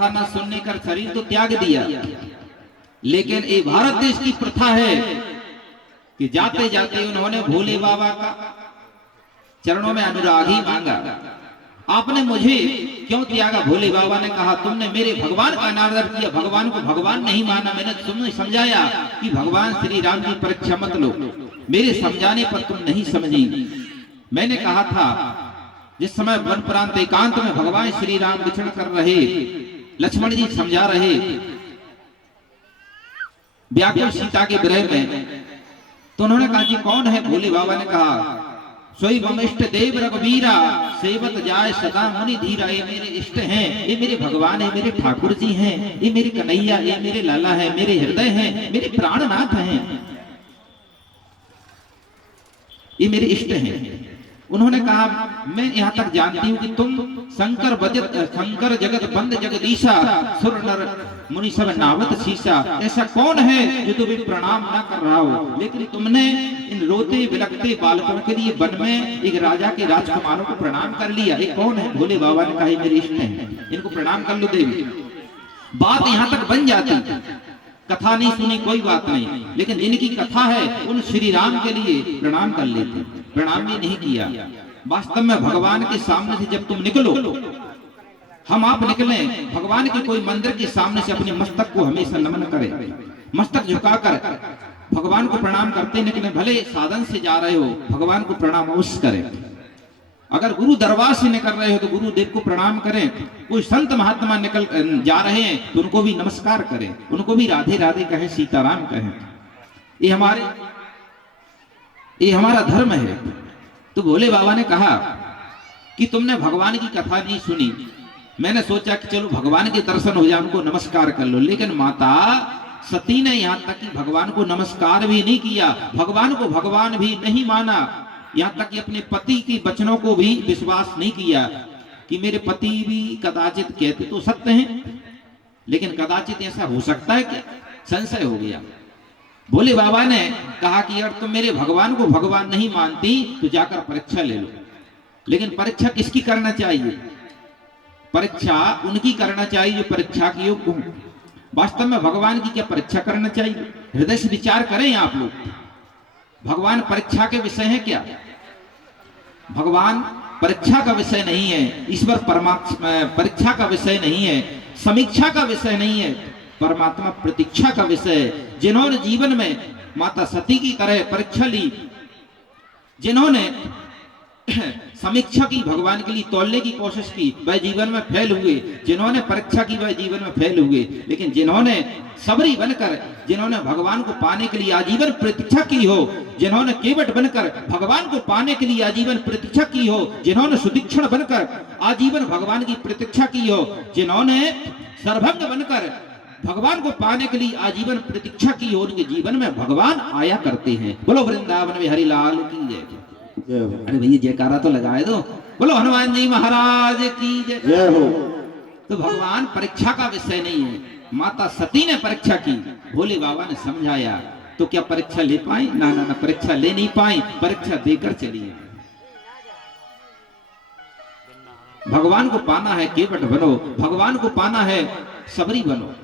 कथा न सुनने कर शरीर तो त्याग दिया, लेकिन ये भारत देश की प्रथा है कि जाते जाते उन्होंने भोले बाबा का चरणों में अनुराग ही मांगा। आपने मुझे क्यों त्यागा? भोले बाबा ने कहा तुमने मेरे भगवान का अनादर किया, भगवान को भगवान नहीं माना। मैंने तुमने समझाया कि भगवान श्री राम की परीक्षा मत लो, मेरे समझाने पर तुम नहीं समझी। मैंने कहा था जिस समय वन प्रांत एकांत में भगवान श्री राम विचरण कर रहे, लक्ष्मण जी समझा रहे व्याकुल सीता के विरह में, तो उन्होंने कहा कि कौन है? भोले बाबा ने कहा सोई इष्ट देव रघुवीरा, सेवत जाय सदा मुनि धीरा। ये मेरे इष्ट हैं, ये मेरे भगवान है, मेरे ठाकुर जी हैं, ये मेरे कन्हैया, ये मेरे लाला है, मेरे हृदय हैं, मेरे प्राणनाथ हैं, ये मेरे इष्ट हैं। उन्होंने कहा मैं यहां तक जानती हूं कि तुम शंकर जगत बंद जगदीशा, सुर नर मुनि सब नावत शीशा। ऐसा कौन है जो तुम्हें प्रणाम ना कर रहा हो? लेकिन तुमने इन रोते बिलखते बालकों के लिए वन में एक राजा के राजकुमारों को प्रणाम कर लिया। ये कौन है? भोले बाबा ने कहा मेरे इष्ट हैं, इनको प्रणाम कर लो देवी। बात यहां तक बन जाती, कथा नहीं सुनी कोई बात नहीं, लेकिन जिनकी कथा है उन श्री राम के लिए प्रणाम कर लेते, प्रणाम भी नहीं किया। वास्तव में भगवान के सामने से जब तुम निकलो, हम आप निकले भगवान के कोई मंदिर के सामने से अपने मस्तक को हमेशा नमन करें, मस्तक झुकाकर भगवान को प्रणाम करते निकले। भले साधन से जा रहे हो, भगवान को प्रणाम अवश्य करें। अगर गुरु दरबार से निकल रहे हो तो गुरुदेव को प्रणाम करें। कोई संत महात्मा निकल जा रहे हैं तो उनको भी नमस्कार करें, उनको भी राधे राधे कहें, सीताराम कहें। ये हमारा धर्म है। तो भोले बाबा ने कहा कि तुमने भगवान की कथा नहीं सुनी। मैंने सोचा कि चलो भगवान के दर्शन हो जाए, उनको नमस्कार कर लो। लेकिन माता सती ने यहाँ तक कि भगवान को नमस्कार भी नहीं किया, भगवान को भगवान भी नहीं माना, यहाँ तक कि अपने पति के वचनों को भी विश्वास नहीं किया कि मेरे पति भी कदाचित कहते तो सत्य हैं, लेकिन कदाचित ऐसा हो सकता है क्या? संशय हो गया। भोले बाबा ने कहा कि यार तुम मेरे भगवान को भगवान नहीं मानती तो जाकर परीक्षा ले लो। लेकिन परीक्षा किसकी करना चाहिए? परीक्षा उनकी करना चाहिए जो परीक्षा के योग्य हो। वास्तव में भगवान की क्या परीक्षा करना चाहिए? हृदय से विचार करें आप लोग, भगवान परीक्षा के विषय है क्या? भगवान परीक्षा का विषय नहीं है, ईश्वर परमात्मा परीक्षा का विषय नहीं है, समीक्षा का विषय नहीं है, परमात्मा प्रतीक्षा का विषय है। जिन्होंने जीवन में माता सती की तरह परीक्षा ली, जिन्होंने समीक्षा की, भगवान के लिए तोलने की कोशिश की, वह जीवन में फेल हुए। जिन्होंने परीक्षा की वह जीवन में फेल हुए। लेकिन जिन्होंने सबरी बनकर, जिन्होंने भगवान को पाने के लिए आजीवन प्रतीक्षा की हो, जिन्होंने केवट बनकर भगवान को पाने के लिए आजीवन प्रतीक्षा की हो, जिन्होंने सुदीक्षण बनकर आजीवन भगवान की प्रतीक्षा की हो, जिन्होंने सर्वभंग बनकर भगवान को पाने के लिए आजीवन प्रतीक्षा की हो, उनके जीवन में भगवान आया करते हैं। बोलो वृंदावन में हरि लाल की जय। अरे भैया जयकारा तो लगाए दो, बोलो हनुमान जी महाराज की जय हो। तो भगवान परीक्षा का विषय नहीं है। माता सती ने परीक्षा की, भोले बाबा ने समझाया, तो क्या परीक्षा ले पाई? ना ना ना, परीक्षा ले नहीं पाई, परीक्षा देकर चली। भगवान को पाना है केवट बनो, भगवान को पाना है सबरी बनो,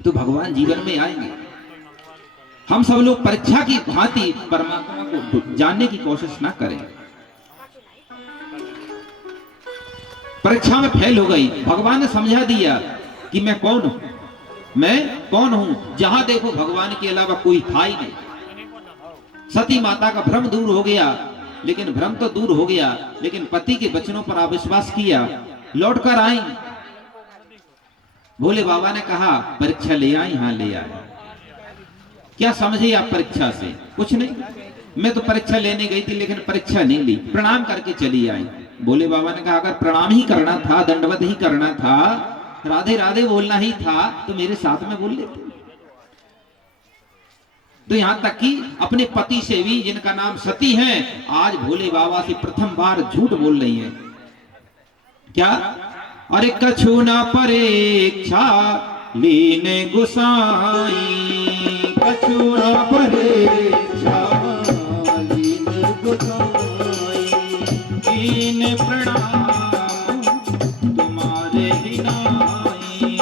तो भगवान जीवन में आएंगे। हम सब लोग परीक्षा की भांति परमात्मा को जानने की कोशिश ना करें। परीक्षा में फेल हो गई, भगवान ने समझा दिया कि मैं कौन हूं, मैं कौन हूं। जहां देखो भगवान के अलावा कोई था ही नहीं। सती माता का भ्रम दूर हो गया, लेकिन भ्रम तो दूर हो गया, लेकिन पति के वचनों पर अविश्वास किया, लौटकर आई। भोले बाबा ने कहा परीक्षा ले आई? हाँ ले आए। क्या समझे आप परीक्षा से? कुछ नहीं। मैं तो परीक्षा लेने गई थी लेकिन परीक्षा नहीं ली, प्रणाम करके चली आई। भोले बाबा ने कहा अगर प्रणाम ही करना था, दंडवत ही करना था, राधे राधे बोलना ही था, तो मेरे साथ में बोल लेते। तो यहां तक कि अपने पति से भी, जिनका नाम सती है, आज भोले बाबा से प्रथम बार झूठ बोल रही है। क्या? अरे कछु न परीक्षा लीने गुसाई, कछु न परीक्षा लीने गुसाई, कीन प्रणाम तुम्हारे ही नाई,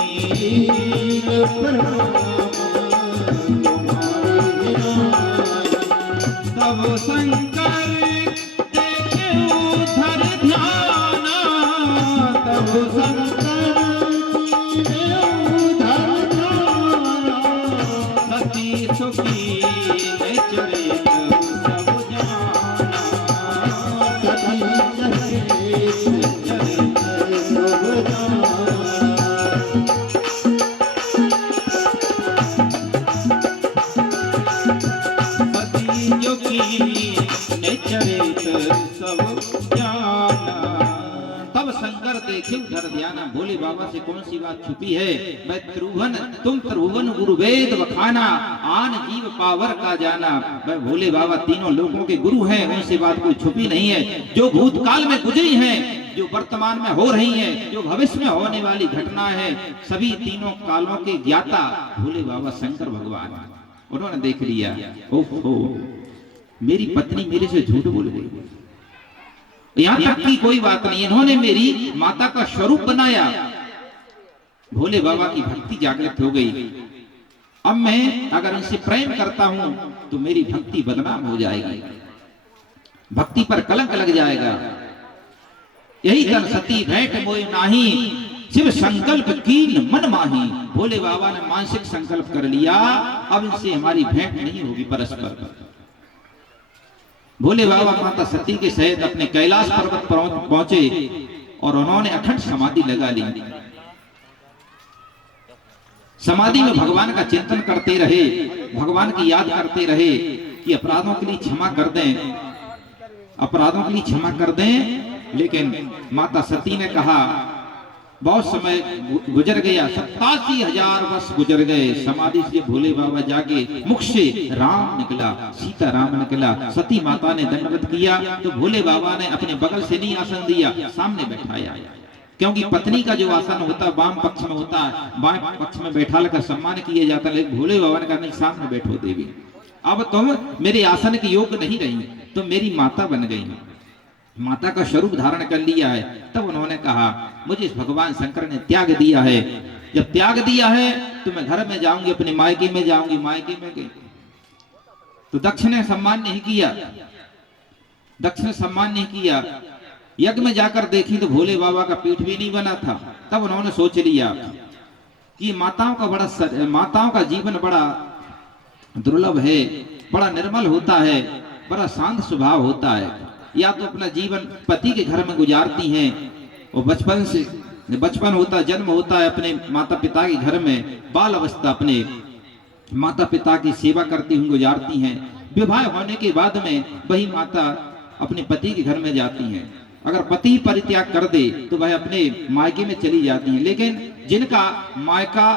तब शंकर देखे उधर ध्याना, तब शंकर उधर ध्याना, सती सुखी चरित सब जाना, सती चरित सब जाना। तब शंकर देखे उधर ध्याना, भोले बाबा से कौन सी बात छुपी है। मैं त्रिभुवन तुम त्रिभुवन गुरु वेद बखाना, आन जीव पावर का जाना। मैं भोले बाबा तीनों लोगों के गुरु हैं, उनसे बात कोई छुपी नहीं है। जो भूतकाल में गुजरी है, जो वर्तमान में हो रही है, जो भविष्य में होने वाली घटना है, सभी तीनों कालों के ज्ञाता भोले बाबा शंकर भगवान। उन्होंने देख लिया, ओहो मेरी पत्नी मेरे से झूठ बोल गई, यहां तक की कोई बात नहीं, इन्होंने मेरी माता का स्वरूप बनाया। भोले बाबा की भक्ति जागृत हो गई। अब मैं अगर इनसे प्रेम करता हूं तो मेरी भक्ति बदनाम हो जाएगी, भक्ति पर कलंक लग जाएगा। यही तन सती भेंट मोय नाही, शिव संकल्प कीन मन माही। भोले बाबा ने मानसिक संकल्प कर लिया, अब इनसे हमारी भेंट नहीं होगी परस्पर। भोले बाबा माता सती के सहित अपने कैलाश पर्वत पर पहुंचे और उन्होंने अखंड समाधि लगा ली। समाधि में भगवान का चिंतन करते रहे, भगवान की याद करते रहे कि अपराधों के लिए क्षमा कर दें, अपराधों के लिए क्षमा कर दें। लेकिन माता सती ने कहा, बहुत समय गुजर गया, 87,000 वर्ष गुजर गए। समाधि से भोले बाबा जागे, मुख से राम निकला, सीता राम निकला। सती माता ने दंडवत किया तो भोले बाबा ने अपने बगल से नहीं आसन दिया, सामने बैठाया। क्योंकि पत्नी का जो आसन होता है वाम पक्ष में होता है, बाएं पक्ष में बैठा कर सम्मान किया जाता है। लेकिन भोले बाबा ने कहा नहीं, सामने बैठो देवी, अब तुम मेरे आसन के योग्य नहीं रही, तुम मेरी माता बन गई, माता का स्वरूप धारण कर लिया है। तब उन्होंने कहा, मुझे भगवान शंकर ने त्याग दिया है, जब त्याग दिया है तो मैं घर में जाऊंगी, अपने मायके में जाऊंगी। मायके में गई तो दक्ष ने सम्मान नहीं किया, दक्ष ने सम्मान नहीं किया। यज्ञ में जाकर देखी तो भोले बाबा का पीठ भी नहीं बना था। तब उन्होंने सोच लिया कि माताओं का जीवन बड़ा दुर्लभ है, बड़ा निर्मल होता है, बड़ा शांत स्वभाव होता है। या तो अपना जीवन पति के घर में गुजारती हैं और बचपन होता, जन्म होता है अपने माता पिता के घर में, बाल अवस्था अपने माता पिता की सेवा करती हुई गुजारती हैं। विवाह होने के बाद में वही माता अपने पति के घर में जाती हैं। अगर पति परित्याग कर दे तो वह अपने मायके में चली जाती हैं। लेकिन जिनका मायका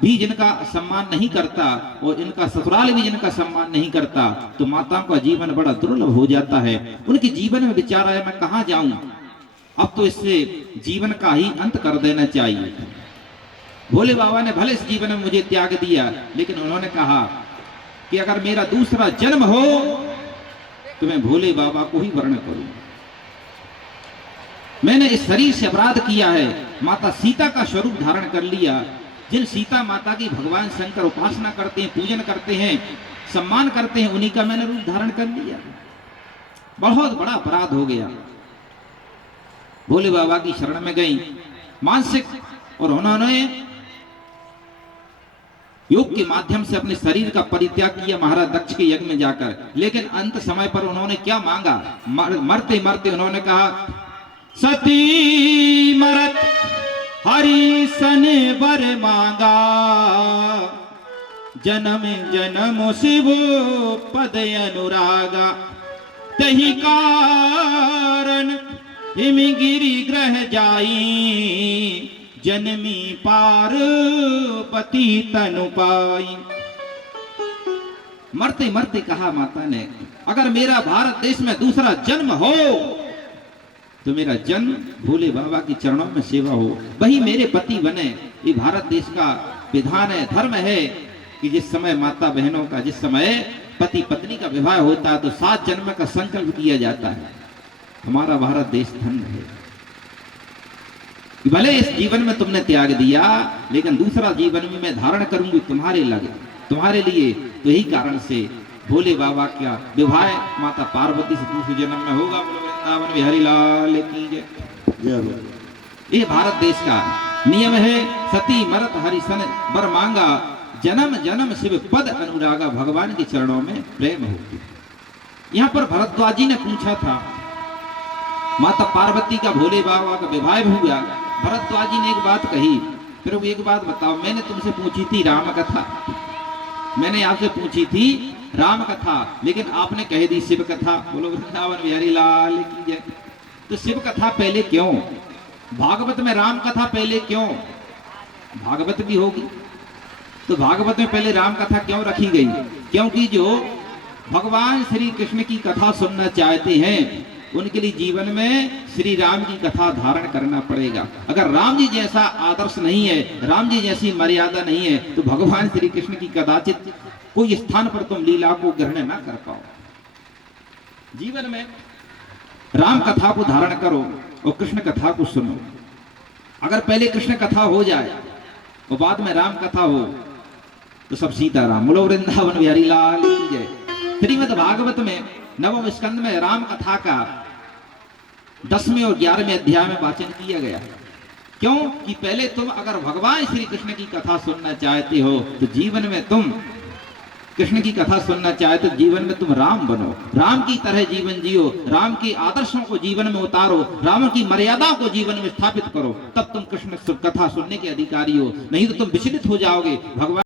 भी जिनका सम्मान नहीं करता और इनका ससुराल भी जिनका सम्मान नहीं करता, तो माताओं का जीवन बड़ा दुर्लभ हो जाता है। उनके जीवन में विचार आया, मैं कहाँ जाऊं, अब तो इससे जीवन का ही अंत कर देना चाहिए। भोले बाबा ने भले इस जीवन में मुझे त्याग दिया, लेकिन उन्होंने कहा कि अगर मेरा दूसरा जन्म हो तो मैं भोले बाबा को ही वर्ण करूं। मैंने इस शरीर से अपराध किया है, माता सीता का स्वरूप धारण कर लिया। जिन सीता माता की भगवान शंकर उपासना करते हैं, पूजन करते हैं, सम्मान करते हैं, उन्हीं का मैंने रूप धारण कर लिया। बहुत बड़ा अपराध हो गया। भोले बाबा की शरण में गई मानसिक, और उन्होंने योग के माध्यम से अपने शरीर का परित्याग किया महाराज दक्ष के यज्ञ में जाकर। लेकिन अंत समय पर उन्होंने क्या मांगा, मरते मरते उन्होंने कहा, सती मरत हरि सन वर मांगा, जन्म जन्म शिव पद अनुरागा, तही कारण हिमगिरि ग्रह जाई, जन्मी पार्वती तनु पाई। मरते मरते कहा माता ने, अगर मेरा भारत देश में दूसरा जन्म हो तो मेरा जन्म भोले बाबा के चरणों में सेवा हो, वही मेरे पति बने। ये भारत देश का विधान है, धर्म है कि जिस समय माता बहनों का, जिस समय पति पत्नी का विवाह होता है तो 7 जन्म का संकल्प किया जाता है। हमारा भारत देश धन्य है। कि भले इस जीवन में तुमने त्याग दिया, लेकिन दूसरा जीवन में मैं धारण करूंगी तुम्हारे लगे, तुम्हारे लिए। तो यही कारण से भोले बाबा का विवाह माता पार्वती से दूसरे जन्म में होगा। बोलो वृंदावन बिहारी लाल की जय। ये भारत देश का नियम है। सती मरत हरिसन बर मांगा, जन्म जन्म शिव पद अनुरागा। भगवान के चरणों में प्रेम होती। यहाँ पर भरद्वाज जी ने पूछा था, माता पार्वती का भोले बाबा का विवाह हुआ। भरद्वाज जी ने एक बात कही, फिर वो एक बात बताओ, मैंने तुमसे पूछी थी राम कथा, मैंने आपसे पूछी थी राम कथा, लेकिन आपने कह दी शिव कथा। बोलो वृंदावन बिहारी लाल की जय। तो शिव कथा पहले क्यों? भागवत में राम कथा पहले क्यों? भागवत भी होगी तो भागवत में पहले राम कथा क्यों रखी गई? क्योंकि जो भगवान श्री कृष्ण की कथा सुनना चाहते हैं उनके लिए जीवन में श्री राम की कथा धारण करना पड़ेगा। अगर राम जी जैसा आदर्श नहीं है, राम जी जैसी मर्यादा नहीं है, तो भगवान श्री कृष्ण की कदाचित कोई स्थान पर तुम लीला को ग्रहण ना कर पाओ। जीवन में राम कथा को धारण करो और कृष्ण कथा को सुनो। अगर पहले कृष्ण कथा हो जाए और बाद में राम कथा हो तो सब सीताराम। बोलो वृंदावन बिहारी लाल की जय। श्रीमद् भागवत में नवम स्कंद में राम कथा का 10वें और 11वें अध्याय में वाचन किया गया। क्यों? कि पहले तुम अगर भगवान श्री कृष्ण की कथा सुनना चाहते हो तो जीवन में तुम कृष्ण की कथा सुनना चाहे तो जीवन में तुम राम बनो, राम की तरह जीवन जियो, राम के आदर्शों को जीवन में उतारो, राम की मर्यादाओं को जीवन में स्थापित करो, तब तुम कृष्ण कथा सुनने के अधिकारी हो। नहीं तो तुम विचलित हो जाओगे। भगवान